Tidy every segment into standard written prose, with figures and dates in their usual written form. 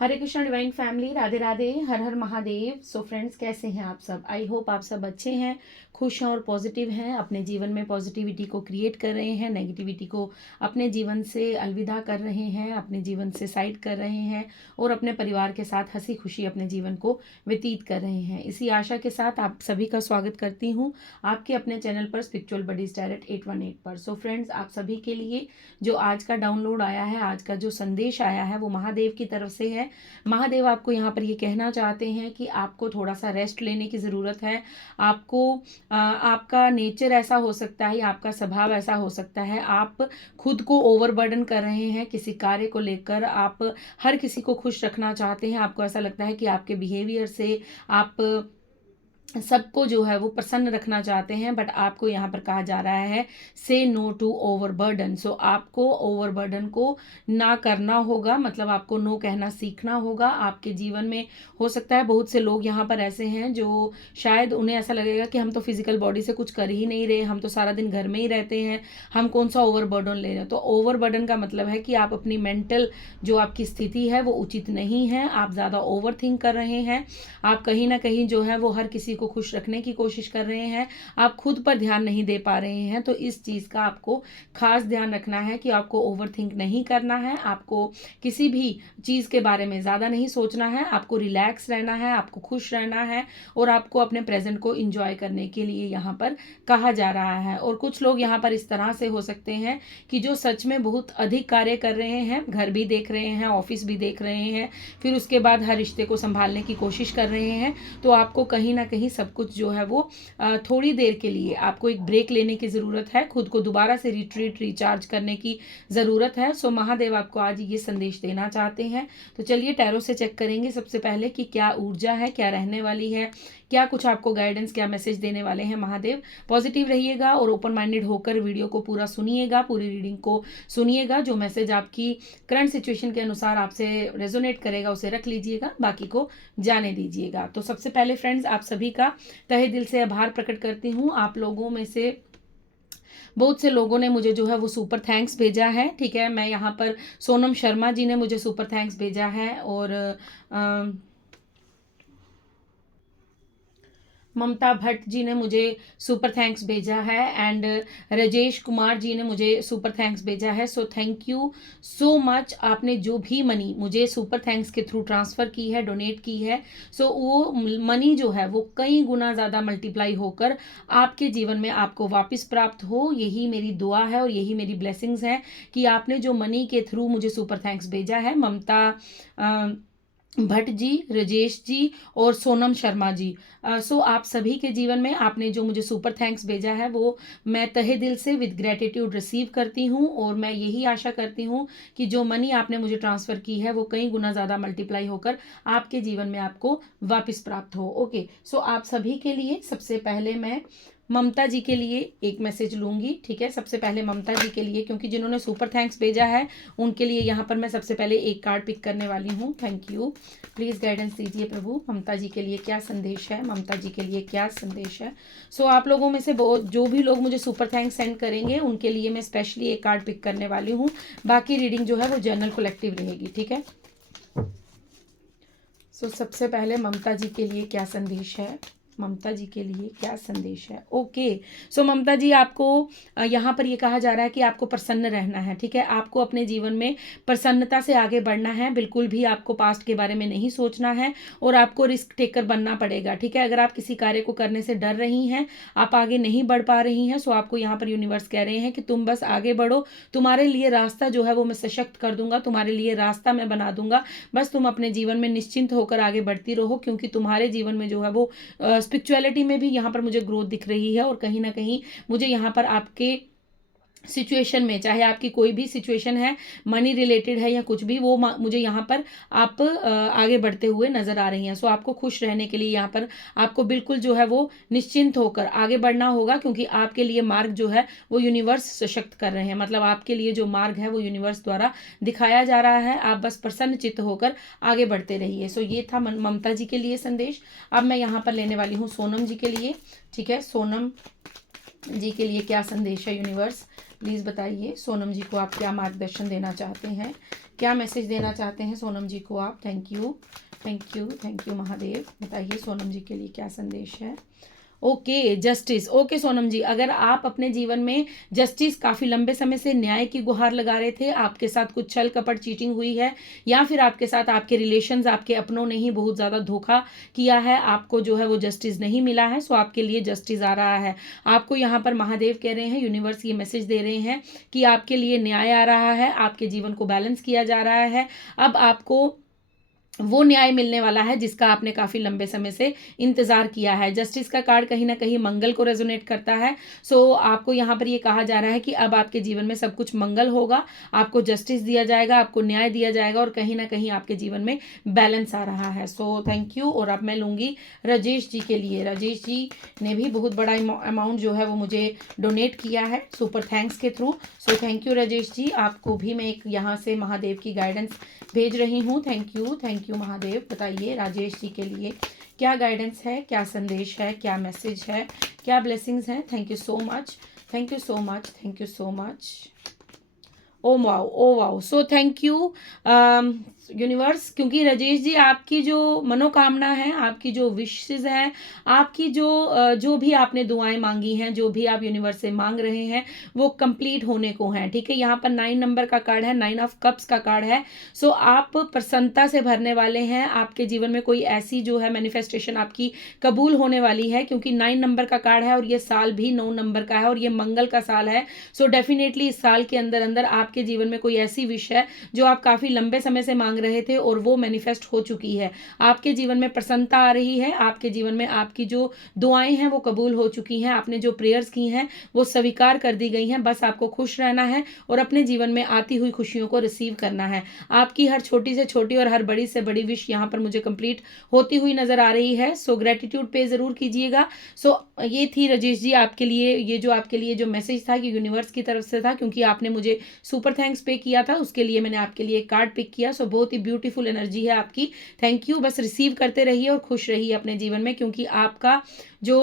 हरे Krishna divine family, Radhe Radhe, हर हर Mahadev. So friends, कैसे हैं आप सब? आई होप आप सब अच्छे हैं, खुश हैं और पॉजिटिव हैं। अपने जीवन में पॉजिटिविटी को क्रिएट कर रहे हैं, नेगेटिविटी को अपने जीवन से अलविदा कर रहे हैं, अपने जीवन से साइड कर रहे हैं और अपने परिवार के साथ हंसी खुशी अपने जीवन को व्यतीत कर रहे हैं। इसी आशा के साथ आप सभी का स्वागत करती हूँ आपके अपने चैनल पर, स्पिरिचुअल बडीज डायरेक्ट 818 पर। सो फ्रेंड्स, आप सभी के लिए जो आज का डाउनलोड आया है, आज का जो संदेश आया है, वो महादेव की तरफ से है। महादेव आपको यहाँ पर ये कहना चाहते हैं कि आपको थोड़ा सा रेस्ट लेने की ज़रूरत है। आपको आपका नेचर ऐसा हो सकता है, आपका स्वभाव ऐसा हो सकता है, आप खुद को ओवरबर्डन कर रहे हैं किसी कार्य को लेकर। आप हर किसी को खुश रखना चाहते हैं। आपको ऐसा लगता है कि आपके बिहेवियर से आप सबको जो है वो प्रसन्न रखना चाहते हैं, बट आपको यहाँ पर कहा जा रहा है से नो टू ओवरबर्डन। सो आपको ओवरबर्डन को ना करना होगा, मतलब आपको नो कहना सीखना होगा। आपके जीवन में हो सकता है बहुत से लोग यहाँ पर ऐसे हैं जो शायद उन्हें ऐसा लगेगा कि हम तो फिजिकल बॉडी से कुछ कर ही नहीं रहे, हम तो सारा दिन घर में ही रहते हैं, हम कौन सा ओवरबर्डन ले रहे हैं। तो ओवरबर्डन का मतलब है कि आप अपनी मेंटल जो आपकी स्थिति है वो उचित नहीं है, आप ज़्यादा ओवर थिंक कर रहे हैं, आप कहीं ना कहीं जो है वो हर किसी को खुश रखने की कोशिश कर रहे हैं, आप खुद पर ध्यान नहीं दे पा रहे हैं। तो इस चीज़ का आपको खास ध्यान रखना है कि आपको ओवर थिंक नहीं करना है, आपको किसी भी चीज़ के बारे में ज़्यादा नहीं सोचना है, आपको रिलैक्स रहना है, आपको खुश रहना है और आपको अपने प्रेजेंट को इंजॉय करने के लिए यहाँ पर कहा जा रहा है। और कुछ लोग यहाँ पर इस तरह से हो सकते हैं कि जो सच में बहुत अधिक कार्य कर रहे हैं, घर भी देख रहे हैं, ऑफिस भी देख रहे हैं, फिर उसके बाद हर रिश्ते को संभालने की कोशिश कर रहे हैं। तो आपको कहीं ना कहीं सब कुछ जो है वो थोड़ी देर के लिए आपको एक ब्रेक लेने की ज़रूरत है, खुद को दोबारा से रिचार्ज करने की ज़रूरत है। सो महादेव आपको आज ये संदेश देना चाहते हैं। तो चलिए टैरो से चेक करेंगे सबसे पहले कि क्या ऊर्जा है, क्या रहने वाली है, क्या कुछ आपको गाइडेंस, क्या मैसेज देने वाले हैं महादेव। पॉजिटिव रहिएगा और ओपन माइंडेड होकर वीडियो को पूरा सुनिएगा, पूरी रीडिंग को सुनिएगा। जो मैसेज आपकी करंट सिचुएशन के अनुसार आपसे रेजोनेट करेगा उसे रख लीजिएगा, बाकी को जाने दीजिएगा। तो सबसे पहले फ्रेंड्स, आप सभी का तहे दिल से आभार प्रकट करती हूँ। आप लोगों में से बहुत से लोगों ने मुझे जो है वो सुपर थैंक्स भेजा है, ठीक है। मैं यहाँ पर सोनम शर्मा जी ने मुझे सुपर थैंक्स भेजा है और ममता भट्ट जी ने मुझे सुपर थैंक्स भेजा है एंड राजेश कुमार जी ने मुझे सुपर थैंक्स भेजा है। सो थैंक यू सो मच। आपने जो भी मनी मुझे सुपर थैंक्स के थ्रू ट्रांसफ़र की है, डोनेट की है, सो वो मनी जो है वो कई गुना ज़्यादा मल्टीप्लाई होकर आपके जीवन में आपको वापस प्राप्त हो। यही मेरी दुआ है और यही मेरी ब्लेसिंग्स हैं कि आपने जो मनी के थ्रू मुझे सुपर थैंक्स भेजा है, ममता भट्ट जी, राजेश जी और सोनम शर्मा जी। सो आप सभी के जीवन में आपने जो मुझे सुपर थैंक्स भेजा है वो मैं तहे दिल से विद ग्रेटिट्यूड रिसीव करती हूँ और मैं यही आशा करती हूँ कि जो मनी आपने मुझे ट्रांसफ़र की है वो कई गुना ज़्यादा मल्टीप्लाई होकर आपके जीवन में आपको वापस प्राप्त हो। ओके, सो आप सभी के लिए सबसे पहले मैं ममता जी के लिए एक मैसेज लूँगी, ठीक है। सबसे पहले ममता जी के लिए, क्योंकि जिन्होंने सुपर थैंक्स भेजा है उनके लिए यहाँ पर मैं सबसे पहले एक कार्ड पिक करने वाली हूँ। थैंक यू, प्लीज़ गाइडेंस दीजिए प्रभु। ममता जी के लिए क्या संदेश है, ममता जी के लिए क्या संदेश है। सो आप लोगों में से जो भी लोग मुझे सुपर थैंक्स सेंड करेंगे उनके लिए मैं स्पेशली एक कार्ड पिक करने वाली हूँ। बाकी रीडिंग जो है वो जनरल कलेक्टिव रहेगी, ठीक है। सो सबसे पहले ममता जी के लिए क्या संदेश है, ममता जी के लिए क्या संदेश है। ओके, सो ममता जी, आपको यहाँ पर ये कहा जा रहा है कि आपको प्रसन्न रहना है, ठीक है। आपको अपने जीवन में प्रसन्नता से आगे बढ़ना है, बिल्कुल भी आपको पास्ट के बारे में नहीं सोचना है और आपको रिस्क टेकर बनना पड़ेगा, ठीक है। अगर आप किसी कार्य को करने से डर रही हैं, आप आगे नहीं बढ़ पा रही हैं, सो आपको यहाँ पर यूनिवर्स कह रहे हैं कि तुम बस आगे बढ़ो, तुम्हारे लिए रास्ता जो है वो मैं सशक्त कर दूंगा, तुम्हारे लिए रास्ता मैं बना दूंगा। बस तुम अपने जीवन में निश्चिंत होकर आगे बढ़ती रहो, क्योंकि तुम्हारे जीवन में जो है वो स्पिरिचुअलिटी में भी यहाँ पर मुझे ग्रोथ दिख रही है और कहीं ना कहीं मुझे यहाँ पर आपके सिचुएशन में, चाहे आपकी कोई भी सिचुएशन है, मनी रिलेटेड है या कुछ भी, वो मुझे यहाँ पर आप आगे बढ़ते हुए नजर आ रही हैं। सो आपको खुश रहने के लिए यहाँ पर आपको बिल्कुल जो है वो निश्चिंत होकर आगे बढ़ना होगा, क्योंकि आपके लिए मार्ग जो है वो यूनिवर्स सशक्त कर रहे हैं। मतलब आपके लिए जो मार्ग है वो यूनिवर्स द्वारा दिखाया जा रहा है, आप बस प्रसन्न चित्त होकर आगे बढ़ते रहिए। सो ये था ममता जी के लिए संदेश। अब मैं यहाँ पर लेने वाली हूँ सोनम जी के लिए, ठीक है। सोनम जी के लिए क्या संदेश है यूनिवर्स, प्लीज़ बताइए। सोनम जी को आप क्या मार्गदर्शन देना चाहते हैं, क्या मैसेज देना चाहते हैं सोनम जी को आप? Thank you, thank you, thank you Mahadev. बताइए सोनम जी के लिए क्या संदेश है? Okay, justice. ओके सोनम जी, अगर आप अपने जीवन में जस्टिस, काफ़ी लंबे समय से न्याय की गुहार लगा रहे थे, आपके साथ कुछ छल कपट चीटिंग हुई है, या फिर आपके साथ आपके रिलेशंस, आपके अपनों ने ही बहुत ज़्यादा धोखा किया है, आपको जो है वो जस्टिस नहीं मिला है, सो आपके लिए जस्टिस आ रहा है। आपको यहाँ पर महादेव कह रहे हैं, यूनिवर्स ये मैसेज दे रहे हैं कि आपके लिए न्याय आ रहा है, आपके जीवन को बैलेंस किया जा रहा है। अब आपको वो न्याय मिलने वाला है जिसका आपने काफ़ी लंबे समय से इंतज़ार किया है। जस्टिस का कार्ड कहीं ना कहीं मंगल को रेजोनेट करता है। सो आपको यहाँ पर ये कहा जा रहा है कि अब आपके जीवन में सब कुछ मंगल होगा, आपको जस्टिस दिया जाएगा, आपको न्याय दिया जाएगा, और कहीं ना कहीं आपके जीवन में बैलेंस आ रहा है। सो थैंक यू। और अब मैं लूँगी राजेश जी के लिए। राजेश जी ने भी बहुत बड़ा अमाउंट जो है वो मुझे डोनेट किया है सुपर थैंक्स के थ्रू। So thank you Rajesh ji, आपको भी मैं एक यहाँ से महादेव की गाइडेंस भेज रही हूँ। Thank you Mahadev. बताइए राजेश जी के लिए क्या गाइडेंस है, क्या संदेश है, क्या मैसेज है, क्या ब्लेसिंग्स हैं? Thank you so much, thank you so much, thank you so much. Oh wow, oh wow, so thank you universe, क्योंकि राजेश जी आपकी जो मनोकामना है, आपकी जो विशेस हैं, आपकी जो भी आपने दुआएं मांगी हैं, जो भी आप यूनिवर्स से मांग रहे हैं, वो कंप्लीट होने को हैं। ठीक है, यहाँ पर 9 नंबर का कार्ड है, 9 ऑफ कप्स का कार्ड है। सो आप प्रसन्नता से भरने वाले हैं। आपके जीवन में कोई ऐसी जो है मैनिफेस्टेशन आपकी कबूल होने वाली है, क्योंकि 9 नंबर का कार्ड है और ये साल भी 9 नंबर का है और ये मंगल का साल है। सो डेफिनेटली इस साल के अंदर अंदर आपके जीवन में कोई ऐसी विश है जो आप काफ़ी लंबे समय से मांग रहे थे और वो मैनिफेस्ट हो चुकी है। आपके जीवन में प्रसन्नता आ रही है, आपके जीवन में आपकी जो दुआएं हैं वो कबूल हो चुकी हैं, आपने जो प्रेयर्स की हैं वो स्वीकार कर दी गई हैं। बस आपको खुश रहना है और अपने जीवन में आती हुई खुशियों को रिसीव करना है। आपकी हर छोटी से छोटी और हर बड़ी से बड़ी विश यहाँ पर मुझे कंप्लीट होती हुई नजर आ रही है। सो ग्रेटिट्यूड पे जरूर कीजिएगा। सो ये थी राजेश जी आपके लिए, ये जो आपके लिए जो मैसेज था ये यूनिवर्स की तरफ से था, क्योंकि आपने मुझे सुपर थैंक्स पे किया था, उसके लिए मैंने आपके लिए एक कार्ड पिक किया। सो बहुत ही ब्यूटीफुल एनर्जी है आपकी। Thank you. बस रिसीव करते रहिए और खुश रहिए अपने जीवन में, क्योंकि आपका जो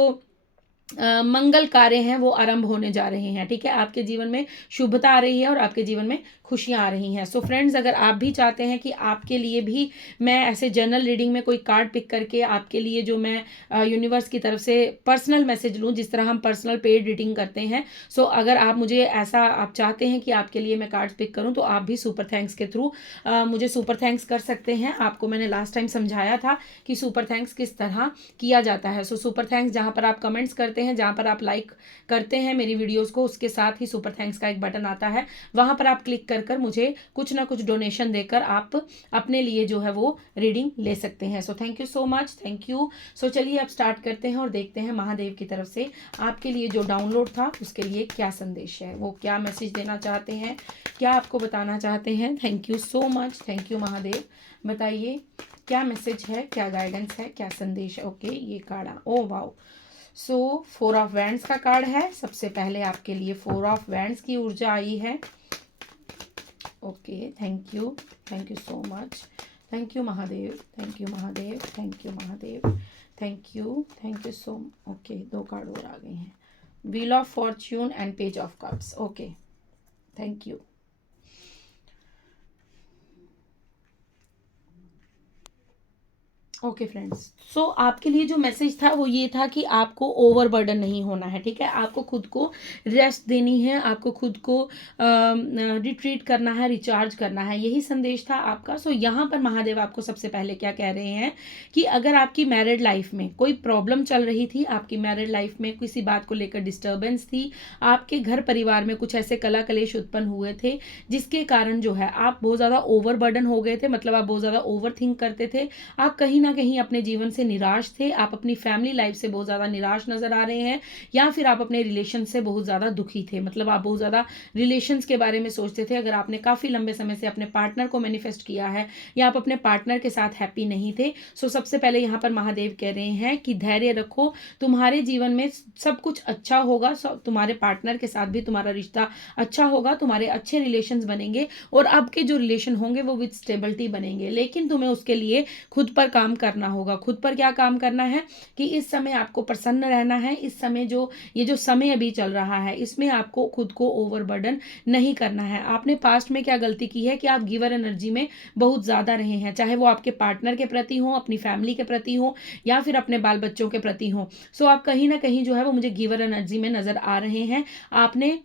मंगल कार्य हैं वो आरंभ होने जा रहे हैं। ठीक है, आपके जीवन में शुभता आ रही है और आपके जीवन में खुशियां आ रही हैं। सो फ्रेंड्स, अगर आप भी चाहते हैं कि आपके लिए भी मैं ऐसे जनरल रीडिंग में कोई कार्ड पिक करके आपके लिए जो मैं यूनिवर्स की तरफ से पर्सनल मैसेज लूँ, जिस तरह हम पर्सनल पेड रीडिंग करते हैं, सो अगर आप मुझे ऐसा आप चाहते हैं कि आपके लिए मैं कार्ड पिक करूँ, तो आप भी सुपर थैंक्स के थ्रू मुझे सुपर थैंक्स कर सकते हैं। आपको मैंने लास्ट टाइम समझाया था कि सुपर थैंक्स किस तरह किया जाता है। सो सुपर थैंक्स जहाँ पर आप कमेंट्स करते हैं, जहाँ पर आप लाइक करते हैं मेरी वीडियोस को, उसके साथ ही सुपर थैंक्स का एक बटन आता है, वहाँ पर आप क्लिक कर मुझे कुछ ना कुछ डोनेशन देकर आप अपने लिए जो है वो रीडिंग ले सकते हैं। So thank you so much, thank you. सो चलिए अब स्टार्ट करते हैं और देखते हैं महादेव की तरफ से आपके लिए जो डाउनलोड था उसके लिए क्या संदेश है, वो क्या मैसेज देना चाहते हैं, क्या आपको बताना चाहते हैं। Thank you so much, thank you Mahadev. बताइए क्या मैसेज है, क्या गाइडेंस है, क्या संदेश है। ओके, ये card, oh wow. So 4 of wands का कार्ड है। सबसे पहले आपके लिए 4 ऑफ वैंड्स की ऊर्जा आई है। Okay, thank you so much, thank you Mahadev, thank you Mahadev, thank you Mahadev, thank you so. Okay, 2 card और आ गए हैं, wheel of fortune and page of cups. Okay, thank you. Okay friends, so आपके लिए जो मैसेज था वो ये था कि आपको ओवरबर्डन नहीं होना है। ठीक है, आपको खुद को रेस्ट देनी है, आपको खुद को रिट्रीट करना है, रिचार्ज करना है, यही संदेश था आपका। सो यहाँ पर महादेव आपको सबसे पहले क्या कह रहे हैं कि अगर आपकी मैरिड लाइफ में कोई प्रॉब्लम चल रही थी, आपकी मैरिड लाइफ में किसी बात को लेकर डिस्टर्बेंस थी, आपके घर परिवार में कुछ ऐसे कला कलेश उत्पन्न हुए थे जिसके कारण जो है आप बहुत ज़्यादा ओवरबर्डन हो गए थे, मतलब आप बहुत ज़्यादा ओवर थिंक करते थे, आप कहीं ना कहीं अपने जीवन से निराश थे, आप अपनी फैमिली लाइफ से बहुत ज़्यादा निराश नजर आ रहे हैं, या फिर आप अपने रिलेशन से बहुत ज़्यादा दुखी थे, मतलब आप बहुत ज़्यादा रिलेशंस के बारे में सोचते थे। अगर आपने काफ़ी लंबे समय से अपने पार्टनर को मैनिफेस्ट किया है या आप अपने पार्टनर के साथ हैप्पी नहीं थे, सो सबसे पहले यहाँ पर महादेव कह रहे हैं कि धैर्य रखो, तुम्हारे जीवन में सब कुछ अच्छा होगा, तुम्हारे पार्टनर के साथ भी तुम्हारा रिश्ता अच्छा होगा, तुम्हारे अच्छे रिलेशंस बनेंगे और अब के जो रिलेशन होंगे वो विद स्टेबिलिटी बनेंगे, लेकिन तुम्हें उसके लिए खुद पर काम करना होगा। खुद पर क्या काम करना है कि इस समय आपको प्रसन्न रहना है। इस समय ये जो समय अभी चल रहा है इसमें आपको खुद को ओवरबर्डन नहीं करना है। आपने पास्ट में क्या गलती की है कि आप गिवर एनर्जी में बहुत ज़्यादा रहे हैं, चाहे वो आपके पार्टनर के प्रति हो, अपनी फैमिली के प्रति हो, या फिर अपने बाल बच्चों के प्रति हो। सो आप कहीं ना कहीं जो है वो मुझे गिवर एनर्जी में नज़र आ रहे हैं। आपने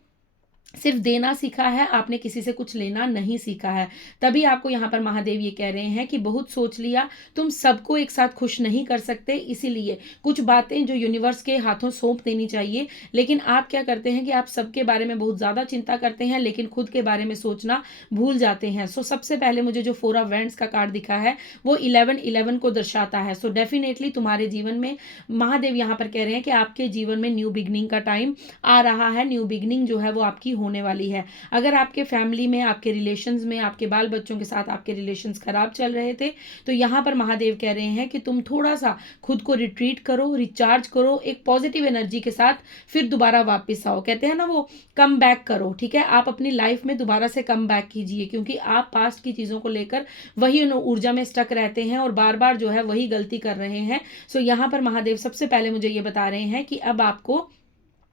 सिर्फ देना सीखा है, आपने किसी से कुछ लेना नहीं सीखा है। तभी आपको यहाँ पर महादेव ये कह रहे हैं कि बहुत सोच लिया, तुम सबको एक साथ खुश नहीं कर सकते, इसीलिए कुछ बातें जो यूनिवर्स के हाथों सौंप देनी चाहिए। लेकिन आप क्या करते हैं कि आप सबके बारे में बहुत ज़्यादा चिंता करते हैं, लेकिन खुद के बारे में सोचना भूल जाते हैं। सो सबसे पहले मुझे जो 4 ऑफ वैंड्स का कार्ड दिखा है वो 11-11 को दर्शाता है। सो डेफिनेटली तुम्हारे जीवन में महादेव यहाँ पर कह रहे हैं कि आपके जीवन में न्यू बिगनिंग का टाइम आ रहा है। न्यू बिगनिंग जो है वो आपकी होने वाली है। अगर आपके फैमिली में, आपके रिलेशंस में, आपके बाल बच्चों के साथ आपके रिलेशंस खराब चल रहे थे, तो यहाँ पर महादेव कह रहे हैं कि तुम थोड़ा सा खुद को रिट्रीट करो, रिचार्ज करो, एक पॉजिटिव एनर्जी के साथ फिर दोबारा वापस आओ। कहते हैं ना वो कम बैक करो, ठीक है। आप अपनी लाइफ में दोबारा से कम बैक कीजिए, क्योंकि आप पास्ट की चीज़ों को लेकर वही ऊर्जा में स्टक रहते हैं और बार बार जो है वही गलती कर रहे हैं। सो यहाँ पर महादेव सबसे पहले मुझे ये बता रहे हैं कि अब आपको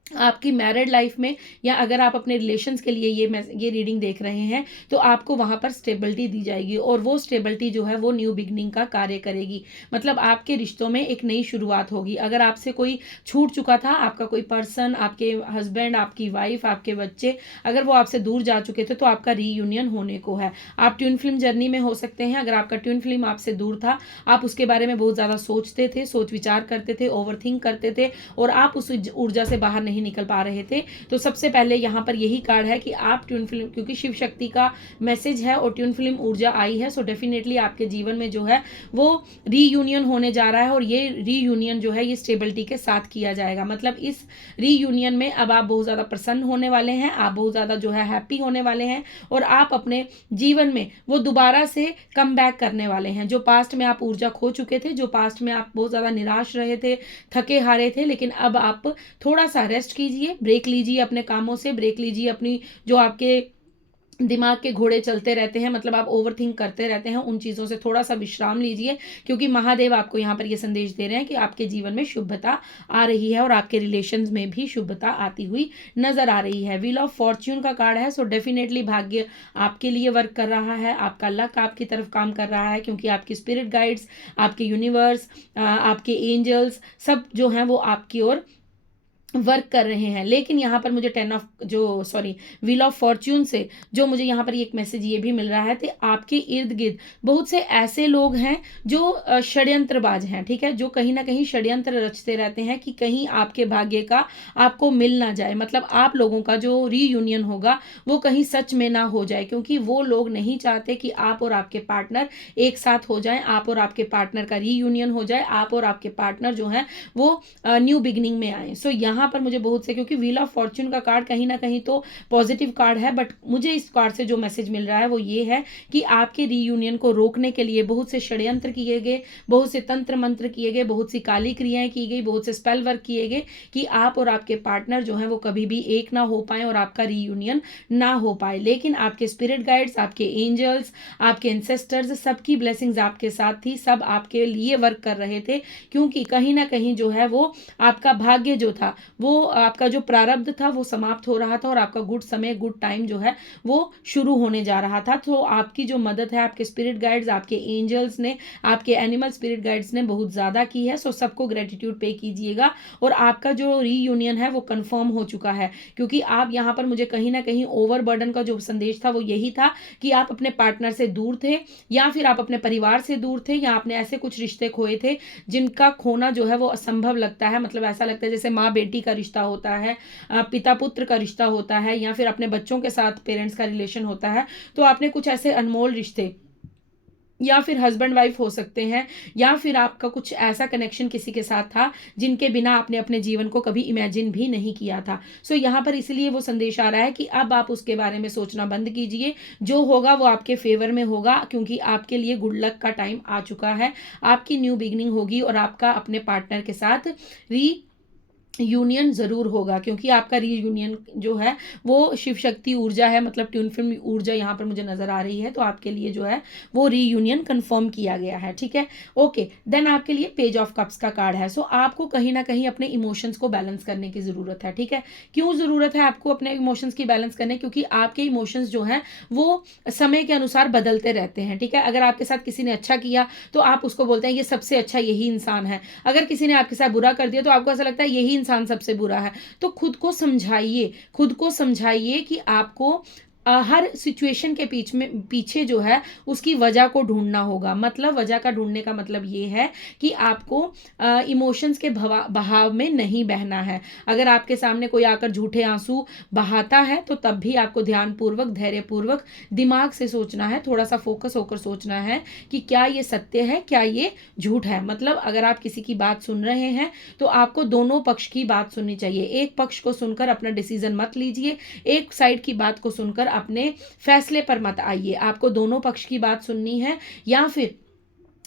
आपकी मैरिड लाइफ में, या अगर आप अपने रिलेशंस के लिए ये रीडिंग देख रहे हैं, तो आपको वहाँ पर स्टेबिलिटी दी जाएगी, और वो स्टेबिलिटी जो है वो न्यू बिगनिंग का कार्य करेगी। मतलब आपके रिश्तों में एक नई शुरुआत होगी। अगर आपसे कोई छूट चुका था, आपका कोई पर्सन, आपके हस्बैंड, आपकी वाइफ, आपके बच्चे, अगर वो आपसे दूर जा चुके थे, तो आपका रीयूनियन होने को है। आप ट्विन फ्लेम जर्नी में हो सकते हैं। अगर आपका ट्विन फ्लेम आपसे दूर था, आप उसके बारे में बहुत ज़्यादा सोचते थे, सोच विचार करते थे, ओवरथिंक करते थे, और आप उस ऊर्जा से बाहर नहीं निकल पा रहे थे, तो सबसे पहले यहाँ पर यही कार्ड है कि आप ट्विन फ्लेम, क्योंकि शिव शक्ति का मैसेज है और ट्विन फ्लेम ऊर्जा आई है, सो डेफिनेटली आपके जीवन में जो है वो रीयूनियन होने जा रहा है, और ये रीयूनियन जो है ये स्टेबिलिटी के साथ किया जाएगा। मतलब इस रीयूनियन में अब आप बहुत ज़्यादा प्रसन्न होने वाले हैं, आप बहुत ज़्यादा जो है हैप्पी होने वाले हैं, और आप अपने जीवन में वो दोबारा से कम बैक करने वाले हैं। जो पास्ट में आप ऊर्जा खो चुके थे, जो पास्ट में आप बहुत ज़्यादा निराश रहे थे, थके हारे थे, लेकिन अब आप थोड़ा सा रेस्ट कीजिए, ब्रेक लीजिए अपने कामों से, ब्रेक लीजिए अपनी जो आपके दिमाग के घोड़े चलते रहते हैं, मतलब आप ओवरथिंक करते रहते हैं, उन चीज़ों से थोड़ा सा विश्राम लीजिए, क्योंकि महादेव आपको यहाँ पर ये संदेश दे रहे हैं कि आपके जीवन में शुभता आ रही है और आपके रिलेशंस में भी शुभता आती हुई नजर आ रही है। व्हील ऑफ फॉर्च्यून का कार्ड है, सो डेफिनेटली भाग्य आपके लिए वर्क कर रहा है, आपका लक आपकी तरफ काम कर रहा है, क्योंकि आपकी स्पिरिट गाइड्स, आपके यूनिवर्स, आपके एंजल्स सब जो हैं वो आपकी ओर वर्क कर रहे हैं। लेकिन यहाँ पर मुझे व्हील ऑफ फॉर्च्यून से जो मुझे यहाँ पर एक मैसेज ये भी मिल रहा है कि आपके इर्द गिर्द बहुत से ऐसे लोग हैं जो षड्यंत्रबाज हैं, ठीक है, जो कहीं ना कहीं षड्यंत्र रचते रहते हैं कि कहीं आपके भाग्य का आपको मिल ना जाए। मतलब आप लोगों का जो रीयूनियन होगा वो कहीं सच में ना हो जाए, क्योंकि वो लोग नहीं चाहते कि आप और आपके पार्टनर एक साथ हो जाएं, आप और आपके पार्टनर का रीयूनियन हो जाए, आप और आपके पार्टनर जो है वो न्यू बिगनिंग में आए। सो यहाँ पर मुझे बहुत से, क्योंकि व्हील ऑफ फॉर्च्यून का कार्ड कहीं ना कहीं तो पॉजिटिव कार्ड है, बट मुझे इस कार्ड से जो मैसेज मिल रहा है वो ये है कि आपके रीयूनियन को रोकने के लिए बहुत से षड्यंत्र किए गए, बहुत से तंत्र मंत्र किए गए, बहुत सी काली क्रियाएं की गई, बहुत से स्पेल वर्क किए गए कि आप और आपके पार्टनर जो है वो कभी भी एक ना हो पाए और आपका रीयूनियन ना हो पाए। लेकिन आपके स्पिरिट गाइड्स, आपके एंजल्स, आपके एंसेस्टर्स, सबकी ब्लेसिंग्स आपके साथ थी, सब आपके लिए वर्क कर रहे थे, क्योंकि कहीं ना कहीं जो है वो आपका भाग्य जो था, वो आपका जो प्रारब्ध था वो समाप्त हो रहा था, और आपका गुड समय, गुड टाइम जो है वो शुरू होने जा रहा था। तो आपकी जो मदद है आपके स्पिरिट गाइड्स, आपके एंजल्स ने, आपके एनिमल स्पिरिट गाइड्स ने बहुत ज़्यादा की है। सो सबको ग्रेटिट्यूड पे कीजिएगा, और आपका जो रीयूनियन है वो कंफर्म हो चुका है, क्योंकि आप यहाँ पर मुझे कहीं ना कहीं ओवरबर्डन का जो संदेश था वो यही था कि आप अपने पार्टनर से दूर थे, या फिर आप अपने परिवार से दूर थे, या आपने ऐसे कुछ रिश्ते खोए थे जिनका खोना जो है वो असंभव लगता है। मतलब ऐसा लगता है जैसे माँ बेटी का रिश्ता होता है, पिता पुत्र का रिश्ता होता है, या फिर अपने बच्चों के साथ पेरेंट्स का रिलेशन होता है। तो आपने कुछ ऐसे अनमोल रिश्ते, या फिर हस्बैंड वाइफ हो सकते हैं, या फिर आपका कुछ ऐसा कनेक्शन किसी के साथ था जिनके बिना आपने अपने जीवन को कभी इमेजिन भी नहीं किया था। सो यहाँ पर इसलिए वो संदेश आ रहा है कि अब आप उसके बारे में सोचना बंद कीजिए, जो होगा वो आपके फेवर में होगा, क्योंकि आपके लिए गुड लक का टाइम आ चुका है, आपकी न्यू बिगिनिंग होगी, और आपका अपने पार्टनर के साथ यूनियन ज़रूर होगा, क्योंकि आपका रीयूनियन जो है वो शिव शक्ति ऊर्जा है, मतलब ट्यून फिल्म ऊर्जा यहाँ पर मुझे नज़र आ रही है, तो आपके लिए जो है वो रीयूनियन कंफर्म किया गया है, ठीक है। ओके, देन आपके लिए पेज ऑफ कप्स का कार्ड है। सो आपको कहीं ना कहीं अपने इमोशंस को बैलेंस करने की ज़रूरत है, ठीक है। क्यों ज़रूरत है आपको अपने इमोशंस की बैलेंस करने, क्योंकि आपके इमोशंस जो हैं वो समय के अनुसार बदलते रहते हैं, ठीक है। अगर आपके साथ किसी ने अच्छा किया तो आप उसको बोलते हैं ये सबसे अच्छा यही इंसान है, अगर किसी ने आपके साथ बुरा कर दिया तो आपको ऐसा लगता है यही इंसान सबसे बुरा है। तो खुद को समझाइए कि आपको हर सिचुएशन के पीछे जो है उसकी वजह को ढूंढना होगा। मतलब वजह का ढूंढने का मतलब ये है कि आपको इमोशंस के बहाव में नहीं बहना है। अगर आपके सामने कोई आकर झूठे आंसू बहाता है तो तब भी आपको ध्यानपूर्वक, धैर्यपूर्वक, दिमाग से सोचना है, थोड़ा सा फोकस होकर सोचना है कि क्या ये सत्य है, क्या ये झूठ है। मतलब अगर आप किसी की बात सुन रहे हैं तो आपको दोनों पक्ष की बात सुननी चाहिए। एक पक्ष को सुनकर अपना डिसीजन मत लीजिए, एक साइड की बात को सुनकर अपने फैसले पर मत आइए। आपको दोनों पक्ष की बात सुननी है। या फिर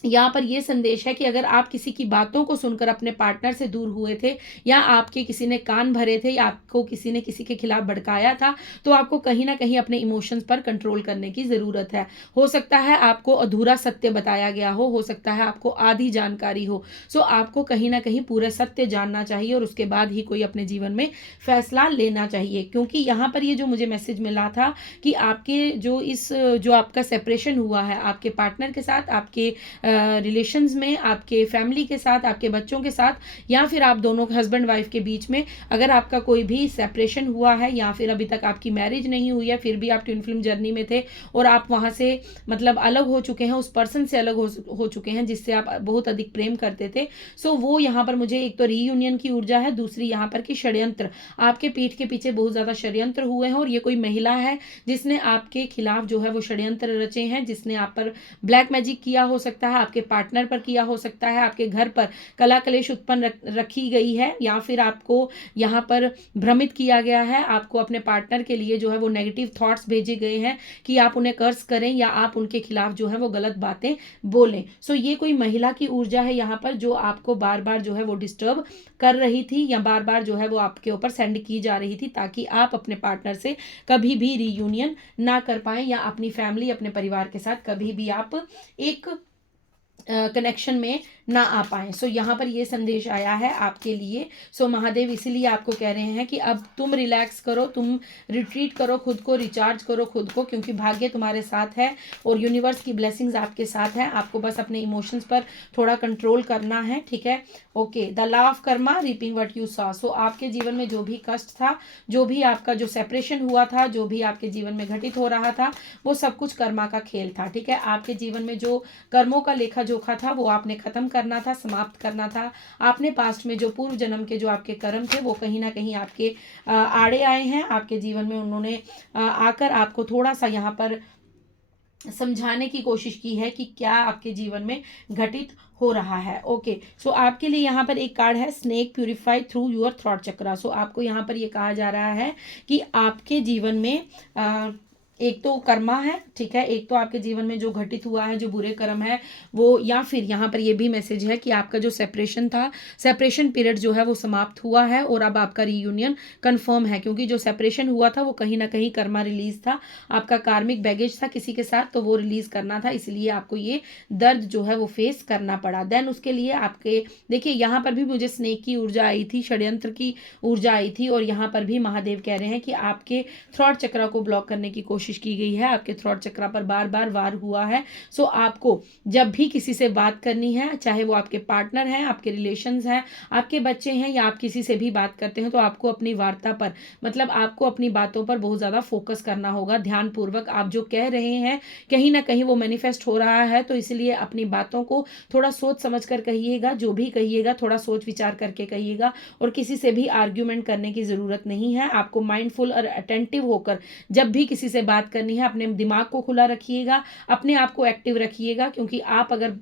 यहाँ पर यह संदेश है कि अगर आप किसी की बातों को सुनकर अपने पार्टनर से दूर हुए थे, या आपके किसी ने कान भरे थे, या आपको किसी ने किसी के खिलाफ भड़काया था, तो आपको कहीं ना कहीं अपने इमोशंस पर कंट्रोल करने की ज़रूरत है। हो सकता है आपको अधूरा सत्य बताया गया हो सकता है आपको आधी जानकारी हो। सो आपको कहीं ना कहीं पूरा सत्य जानना चाहिए और उसके बाद ही कोई अपने जीवन में फैसला लेना चाहिए। क्योंकि यहाँ पर ये जो मुझे मैसेज मिला था कि आपके जो आपका सेपरेशन हुआ है आपके पार्टनर के साथ, आपके रिलेशंस में, आपके फैमिली के साथ, आपके बच्चों के साथ, या फिर आप दोनों हस्बैंड वाइफ के बीच में अगर आपका कोई भी सेपरेशन हुआ है, या फिर अभी तक आपकी मैरिज नहीं हुई है फिर भी आप ट्विन फिल्म जर्नी में थे और आप वहां से मतलब अलग हो चुके हैं, उस पर्सन से अलग हो चुके हैं जिससे आप बहुत अधिक प्रेम करते थे। सो वो यहाँ पर मुझे एक तो रीयूनियन की ऊर्जा है, दूसरी यहाँ पर की षड्यंत्र, आपके पीठ के पीछे बहुत ज्यादा षड्यंत्र हुए हैं और ये कोई महिला है जिसने आपके खिलाफ जो है वो षड्यंत्र रचे हैं, जिसने आप पर ब्लैक मैजिक किया हो सकता है, आपके पार्टनर पर किया हो सकता है, आपके घर पर कला कलेश उत्पन्न रखी गई है, या फिर आपको यहाँ पर भ्रमित किया गया है। आपको अपने पार्टनर के लिए जो है वो नेगेटिव थॉट्स भेजे गए हैं कि आप उन्हें कर्ज करें या आप उनके खिलाफ जो है वो गलत बातें बोलें। सो ये कोई महिला की ऊर्जा है यहाँ पर जो आपको बार बार जो है वो डिस्टर्ब कर रही थी, या बार बार जो है वो आपके ऊपर सेंड की जा रही थी ताकि आप अपने पार्टनर से कभी भी रीयूनियन ना कर पाएं, या अपनी फैमिली, अपने परिवार के साथ कभी भी आप एक कनेक्शन में ना आ पाए। सो यहाँ पर ये संदेश आया है आपके लिए। सो महादेव इसीलिए आपको कह रहे हैं कि अब तुम रिलैक्स करो, तुम रिट्रीट करो खुद को, रिचार्ज करो खुद को, क्योंकि भाग्य तुम्हारे साथ है और यूनिवर्स की ब्लेसिंग्स आपके साथ है। आपको बस अपने इमोशंस पर थोड़ा कंट्रोल करना है, ठीक है। Okay, the law of karma, reaping what you sow. So आपके जीवन में जो भी कष्ट था, जो भी आपका जो सेपरेशन हुआ था, जो भी आपके जीवन में घटित हो रहा था, वो सब कुछ कर्मा का खेल था, ठीक है। आपके जीवन में जो कर्मों का लेखा जोखा था वो आपने खत्म करना था, समाप्त करना था। आपने पास्ट में जो पूर्व जन्म के जो आपके कर्म थे वो कहीं ना कहीं आपके आड़े आए हैं, आपके जीवन में उन्होंने आकर आपको थोड़ा सा यहाँ पर समझाने की कोशिश की है कि क्या आपके जीवन में घटित हो रहा है। ओके, सो आपके लिए यहाँ पर एक कार्ड है, snake purify through your throat chakra. So आपको यहाँ पर ये कहा जा रहा है कि आपके जीवन में एक तो कर्मा है, ठीक है, एक तो आपके जीवन में जो घटित हुआ है, जो बुरे कर्म है वो, या फिर यहाँ पर ये भी मैसेज है कि आपका जो सेपरेशन था, सेपरेशन पीरियड जो है वो समाप्त हुआ है और अब आपका रीयूनियन कंफर्म है। क्योंकि जो सेपरेशन हुआ था वो कहीं ना कहीं कर्मा रिलीज था, आपका कार्मिक बैगेज था किसी के साथ, तो वो रिलीज करना था, इसलिए आपको ये दर्द जो है वो फेस करना पड़ा। देन उसके लिए आपके देखिए यहाँ पर भी मुझे स्नेक की ऊर्जा आई थी, षड्यंत्र की ऊर्जा आई थी, और यहाँ पर भी महादेव कह रहे हैं कि आपके थ्रॉट चक्रा को ब्लॉक करने की कोशिश की गई है, आपके थ्रॉट चक्रा पर बार बार वार हुआ है। सो आपको जब भी किसी से बात करनी है, चाहे वो आपके पार्टनर हैं, आपके रिलेशंस हैं, आपके बच्चे हैं, या आप किसी से भी बात करते हैं, तो आपको अपनी वार्ता पर, मतलब आपको अपनी बातों पर बहुत ज़्यादा फोकस करना होगा। ध्यानपूर्वक आप जो कह रहे हैं कहीं ना कहीं वो मैनिफेस्ट हो रहा है, तो इसलिए अपनी बातों को थोड़ा सोच समझ कर कहिएगा, जो भी कहिएगा थोड़ा सोच विचार करके कहिएगा, और किसी से भी आर्ग्यूमेंट करने की ज़रूरत नहीं है। आपको माइंडफुल और अटेंटिव होकर जब भी किसी से बात करनी है अपने दिमाग को खुला रखिएगा, अपने आप को एक्टिव रखिएगा, क्योंकि आप अगर